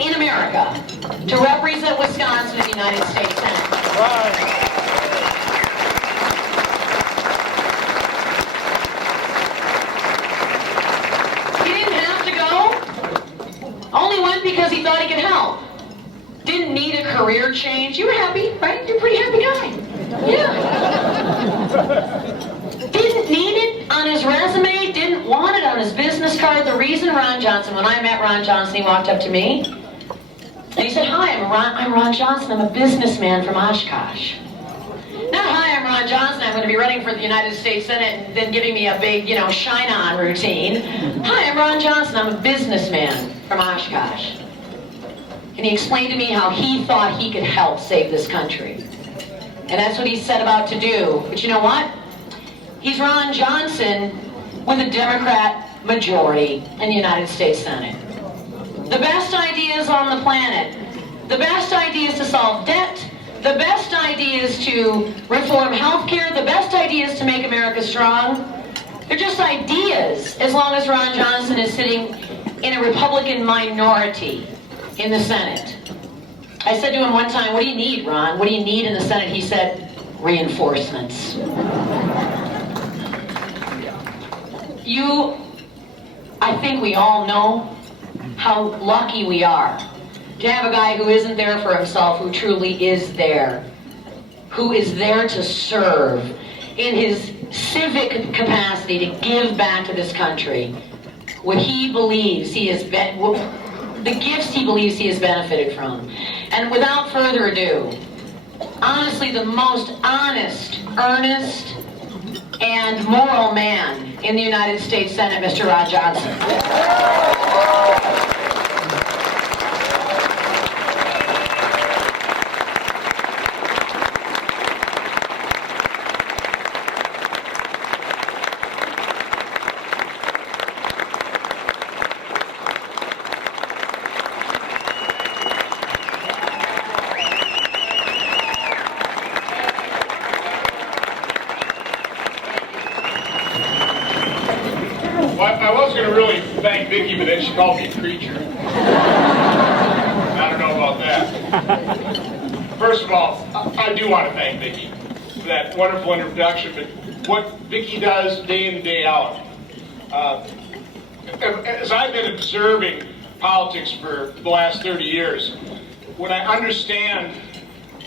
in America to represent Wisconsin in the United States Senate. Right. He didn't have to go. Only went because he thought he could help. Didn't need a career change. You were happy, right? You're a pretty happy guy. Yeah. Didn't need it on his resume, didn't want it on his business card. The reason Ron Johnson, when I met Ron Johnson, he walked up to me and he said, "Hi, I'm Ron Johnson. I'm a businessman from Oshkosh." Not, "Hi, I'm Ron Johnson. I'm going to be running for the United States Senate," and then giving me a big, shine-on routine. "Hi, I'm Ron Johnson. I'm a businessman from Oshkosh." And he explained to me how he thought he could help save this country. And that's what he set about to do. But you know what? He's Ron Johnson with a Democrat majority in the United States Senate. The best ideas on the planet, the best ideas to solve debt, the best ideas to reform healthcare, the best ideas to make America strong, they're just ideas as long as Ron Johnson is sitting in a Republican minority in the Senate. I said to him one time, "What do you need, Ron? What do you need in the Senate?" He said, "Reinforcements." I think we all know how lucky we are to have a guy who isn't there for himself, who truly is there, who is there to serve in his civic capacity to give back to this country what he believes he has been, the gifts he believes he has benefited from. And without further ado, honestly, the most honest, earnest, and moral man in the United States Senate, Mr. Ron Johnson. I was going to really thank Vicky, but then she called me a creature. I don't know about that. First of all, I do want to thank Vicky for that wonderful introduction, but what Vicky does day in and day out. As I've been observing politics for the last 30 years, when I understand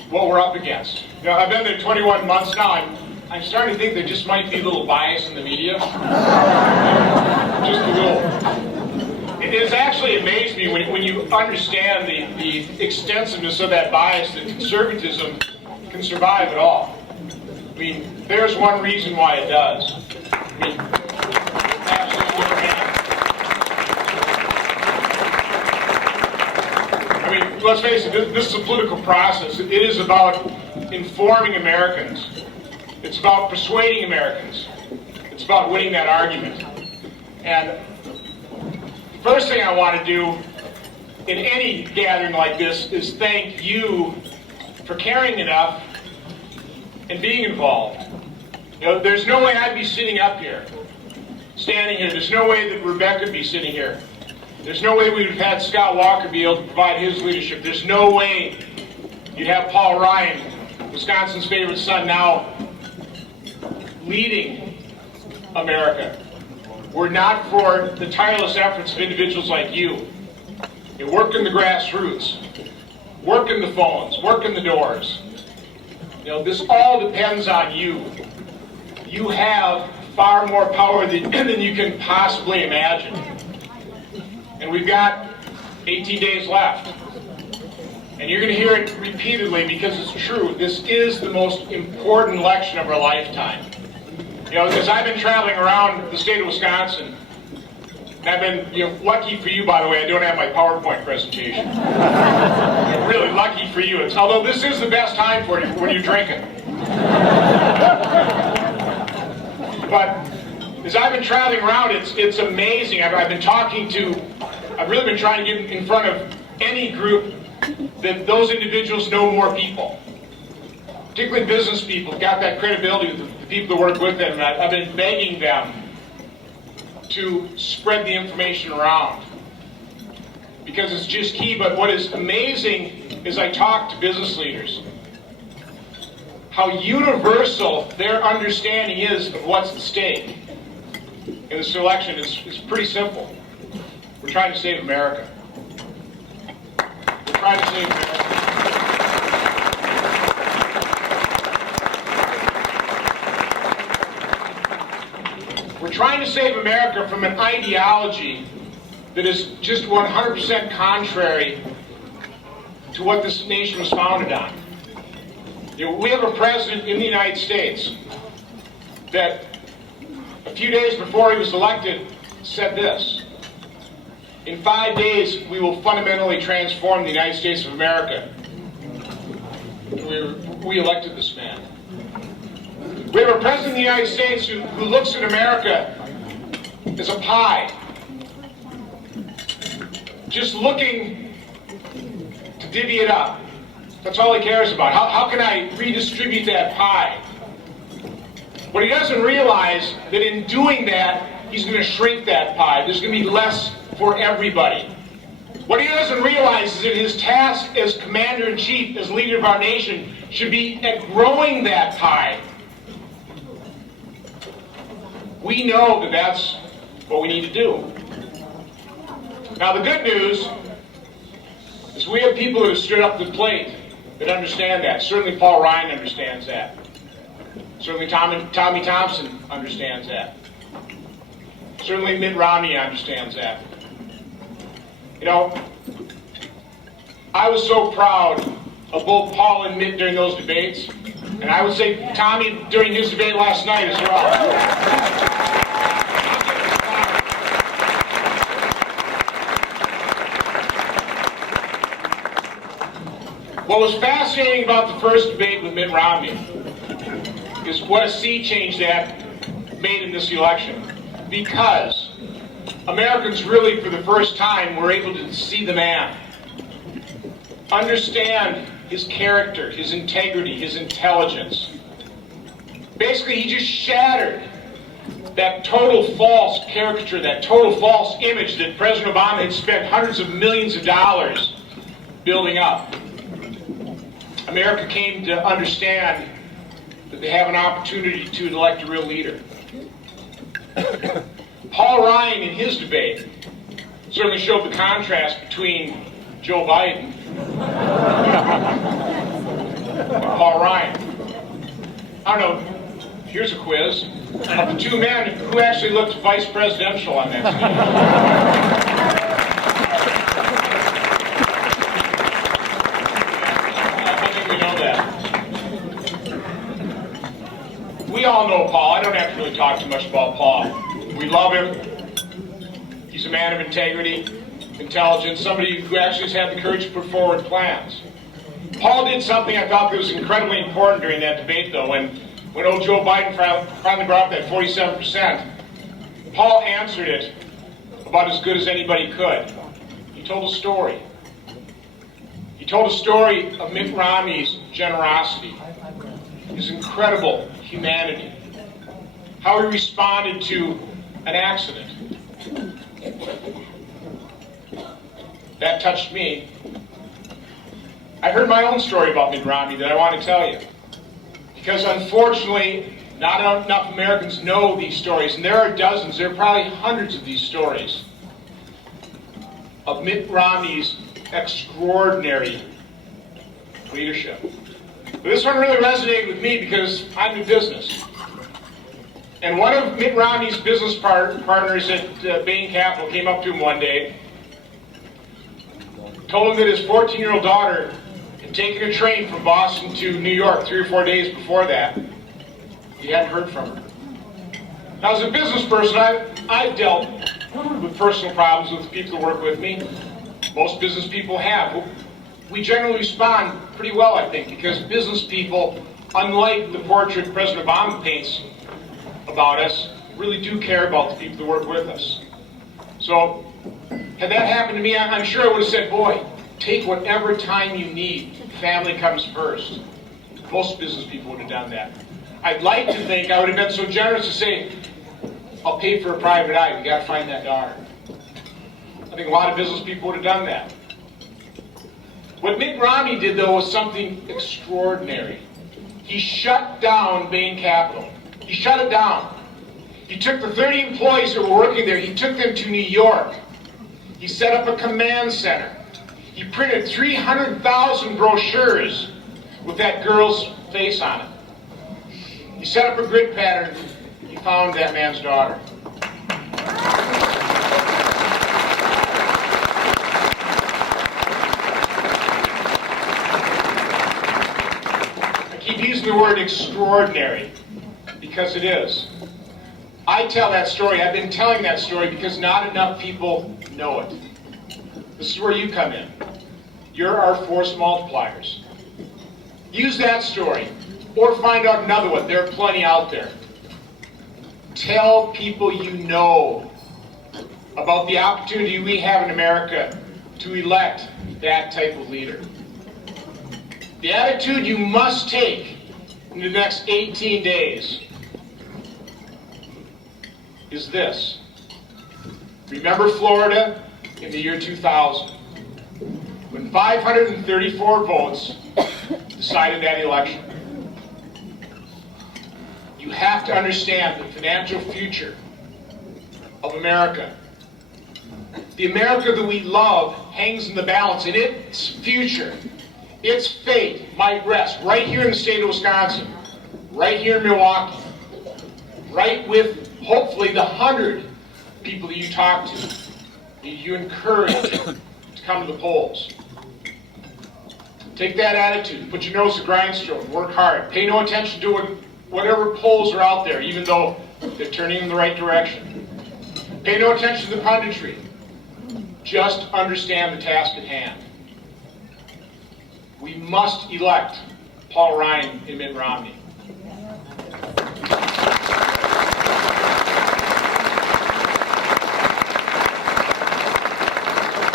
what we're up against, I've been there 21 months now, I'm starting to think there just might be a little bias in the media. Just a little. It has actually amazed me when you understand the extensiveness of that bias, that conservatism can survive at all. I mean, there's one reason why it does. I mean, absolutely. I mean, let's face it, this is a political process. It is about informing Americans. It's about persuading Americans. It's about winning that argument. And the first thing I want to do in any gathering like this is thank you for caring enough and being involved. There's no way I'd be sitting up here, standing here. There's no way that Rebecca would be sitting here. There's no way we would have had Scott Walker be able to provide his leadership. There's no way you'd have Paul Ryan, Wisconsin's favorite son, now leading America. Were not for the tireless efforts of individuals like you. You work in the grassroots, work in the phones, work in the doors. This all depends on you. You have far more power than you can possibly imagine. And we've got 18 days left. And you're going to hear it repeatedly because it's true. This is the most important election of our lifetime. Because I've been traveling around the state of Wisconsin, and I've been, lucky for you, by the way, I don't have my PowerPoint presentation. Really lucky for you. Although this is the best time for it when you're drinking. But as I've been traveling around, it's amazing. I've really been trying to get in front of any group that those individuals know more people. Particularly business people, got that credibility with the people that work with them. And I've been begging them to spread the information around. because it's just key. But what is amazing is I talk to business leaders, how universal their understanding is of what's at stake in this election. It's pretty simple. We're trying to save America. We're trying to save America. We're trying to save America from an ideology that is just 100% contrary to what this nation was founded on. You know, we have a president in the United States that a few days before he was elected said this: in 5 days we will fundamentally transform the United States of America. We elected this man. We have a president of the United States who looks at America as a pie, just looking to divvy it up. That's all he cares about. How can I redistribute that pie? But he doesn't realize that in doing that, he's going to shrink that pie. There's going to be less for everybody. What he doesn't realize is that his task as commander-in-chief, as leader of our nation, should be at growing that pie. We know that that's what we need to do. Now, the good news is we have people that have stood up to the plate that understand that. Certainly Paul Ryan understands that. Certainly Tommy Thompson understands that. Certainly Mitt Romney understands that. You know, I was so proud of both Paul and Mitt during those debates, and I would say Tommy during his debate last night as well. What was fascinating about the first debate with Mitt Romney is what a sea change that made in this election. Because Americans really, for the first time, were able to see the man, understand his character, his integrity, his intelligence. Basically, he just shattered that total false caricature, that total false image that President Obama had spent hundreds of millions of dollars building up. America came to understand that they have an opportunity to elect a real leader. Paul Ryan, in his debate, certainly showed the contrast between Joe Biden and Paul Ryan. I don't know, here's a quiz of the two men who actually looked vice presidential on that stage. We all know Paul. I don't have to really talk too much about Paul. We love him. He's a man of integrity, intelligence, somebody who actually has had the courage to put forward plans. Paul did something I thought that was incredibly important during that debate, though. When old Joe Biden finally brought up that 47%, Paul answered it about as good as anybody could. He told a story. He told a story of Mitt Romney's generosity, his incredible humanity, how he responded to an accident. That touched me. I heard my own story about Mitt Romney that I want to tell you. Because unfortunately, not enough Americans know these stories, and there are dozens, there are probably hundreds of these stories of Mitt Romney's extraordinary leadership. But this one really resonated with me because I'm in business. And one of Mitt Romney's business partners at Bain Capital came up to him one day, told him that his 14-year-old daughter had taken a train from Boston to New York 3 or 4 days before that. He hadn't heard from her. Now, as a business person, I've dealt with personal problems with people who work with me. Most business people have. We generally respond pretty well, I think, because business people, unlike the portrait President Obama paints about us, really do care about the people that work with us. So, had that happened to me, I'm sure I would have said, boy, take whatever time you need. Family comes first. Most business people would have done that. I'd like to think I would have been so generous to say, I'll pay for a private eye. We got to find that daughter. I think a lot of business people would have done that. What Mitt Romney did, though, was something extraordinary. He shut down Bain Capital. He shut it down. He took the 30 employees that were working there, he took them to New York. He set up a command center. He printed 300,000 brochures with that girl's face on it. He set up a grid pattern. He found that man's daughter. I keep using the word extraordinary because it is. I tell that story. I've been telling that story because not enough people know it. This is where you come in. You're our force multipliers. Use that story, or find out another one. There are plenty out there. Tell people you know about the opportunity we have in America to elect that type of leader. The attitude you must take in the next 18 days is this. Remember Florida in the year 2000, when 534 votes decided that election. You have to understand the financial future of America. The America that we love hangs in the balance, and its future, its fate might rest right here in the state of Wisconsin, right here in Milwaukee, right with hopefully the 100 people that you talk to, that you encourage to come to the polls. Take that attitude, put your nose to the grindstone, work hard, pay no attention to whatever polls are out there, even though they're turning in the right direction. Pay no attention to the punditry. Just understand the task at hand. We must elect Paul Ryan and Mitt Romney.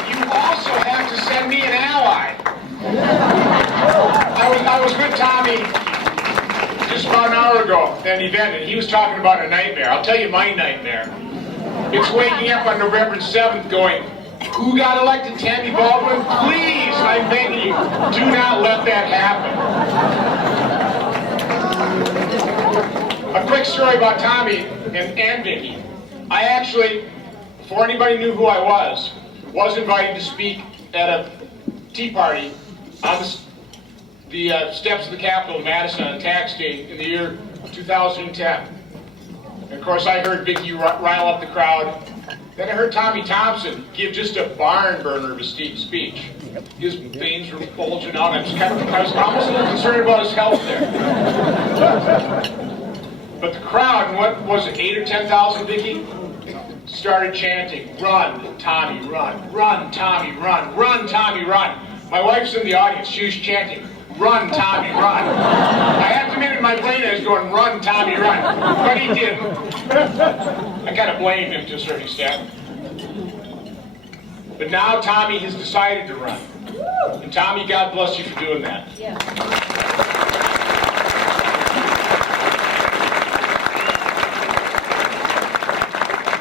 You also have to send me an ally. I was with Tommy just about an hour ago at an event, and he was talking about a nightmare. I'll tell you my nightmare. It's waking up on November 7th going, who got elected? Tammy Baldwin? Please, I'm begging you, do not let that happen. A quick story about Tommy and Vicky. I actually, before anybody knew who I was invited to speak at a tea party on the steps of the Capitol in Madison on tax day in the year 2010. And of course, I heard Vicky rile up the crowd. Then I heard Tommy Thompson give just a barn burner of a speech. His veins were bulging out. I was almost a little concerned about his health there. But the crowd, what was it, 8,000 or 10,000, Vicky, started chanting, "Run, Tommy, run! Run, Tommy, run! Run, Tommy, run!" My wife's in the audience. She was chanting, "Run, Tommy, run!" I have to admit, in my brain, I was going, "Run, Tommy, run!" But he didn't. I kind of blame him to a certain extent. But now Tommy has decided to run. And Tommy, God bless you for doing that. Yeah.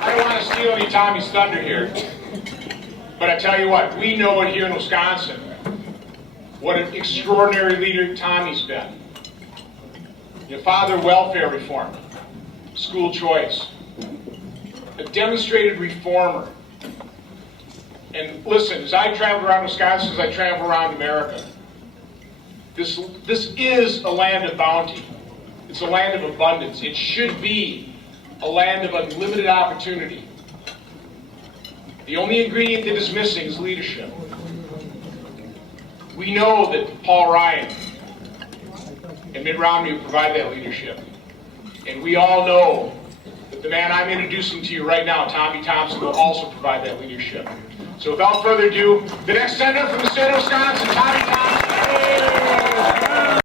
I don't want to steal any Tommy's thunder here. But I tell you what, we know it here in Wisconsin. What an extraordinary leader Tommy's been. Your father, welfare reform, school choice, a demonstrated reformer. And listen, as I travel around Wisconsin, as I travel around America, this is a land of bounty. It's a land of abundance. It should be a land of unlimited opportunity. The only ingredient that is missing is leadership. We know that Paul Ryan and Mitt Romney will provide that leadership. And we all know that the man I'm introducing to you right now, Tommy Thompson, will also provide that leadership. So without further ado, the next senator from the state of Wisconsin, Tommy Thompson.